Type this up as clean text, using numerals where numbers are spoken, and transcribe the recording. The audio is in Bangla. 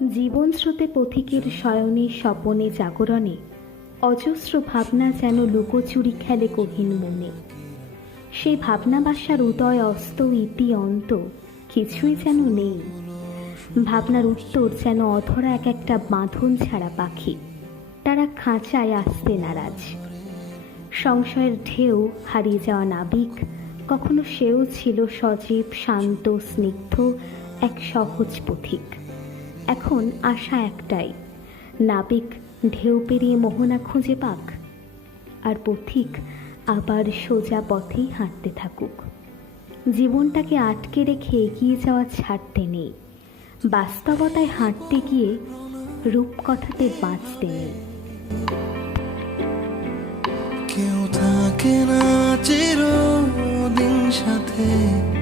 জীবন স্রোতে পথিকের শয়নে স্বপনে জাগরণে অজস্র ভাবনা যেন লুকোচুরি খেলে গহীন মনে। সেই ভাবনা বাসার উদয় অস্ত ইতি অন্ত কিছুই যেন নেই। ভাবনার উত্তর যেন অধরা এক একটা বাঁধন ছাড়া পাখি, তারা খাঁচায় আসতে নারাজ। সংশয়ের ঢেউ হারিয়ে যাওয়া নাবিক, কখনো সেও ছিল সজীব শান্ত স্নিগ্ধ এক সহজ পথিক। এখন আশা একটাই, নাবিক ঢেউ পেরিয়ে মোহনা খুঁজে পাক, আর পথিক আবার সোজা পথেই হাঁটতে থাকুক। জীবনটাকে আটকে রেখে এগিয়ে যাওয়া ছাড়তে নেই, বাস্তবতায় হাঁটতে গিয়ে রূপকথাতে বাঁচতে নেই। কেউ থাকে না চিরদিন সাথে।